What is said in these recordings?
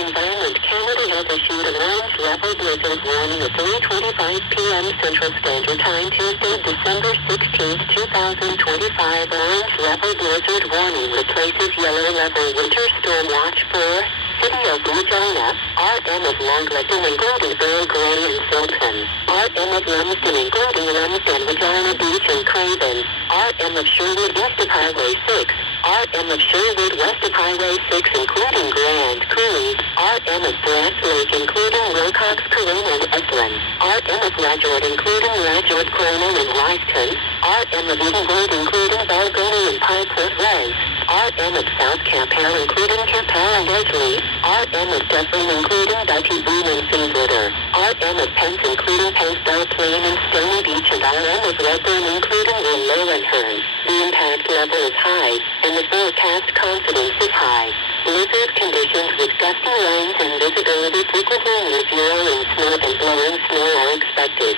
Environment Canada has issued an orange level blizzard warning at 3:25 p.m. Central Standard Time, Tuesday, December 16, 2025. Orange level blizzard warning replaces yellow level winter storm watch for City of Regina, RM of Longleton including Bell Gray and Silton, RM of Lumsden including Lumsden, Regina Beach and Craven, RM of Sherwood east of Highway 6, RM of Sherwood west of Highway 6 including Grand Coulee, RM of Brass Lake including Wilcox, Corona and Estlin, RM of Lajord including Lajord, Corona and Wyston, RM of Edenwood including Balgony and Pyport Way, RM of South Campbell including Campbell and Edgley, RM of Dufferin including Dutty Boone and Finswater, RM of Pence including Pensdale Plain and Stony Beach and RM of Redburn including Willow and Hearn. The impact level is high, and the forecast confidence is high. Blizzard conditions with gusty winds and visibility frequently near zero and snow and blowing snow are expected.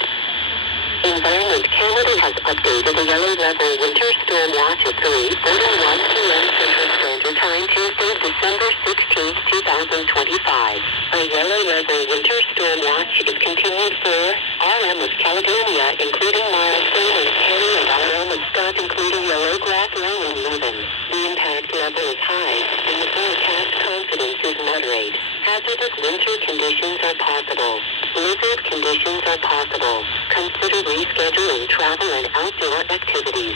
Environment Canada has updated the yellow level winter storm watch at 3:41 p.m. Central Standard Time, Tuesday, December 16, 2025. A yellow level winter storm watch is continued for RM of Caledonia, including Milestone and Perry, and RM of Scott, including Yellow Grass Lane and Leuven. The impact level is high, and the forecast confidence is moderate. Hazardous winter conditions are possible. Blizzard conditions are possible. Consider rescheduling travel and outdoor activities.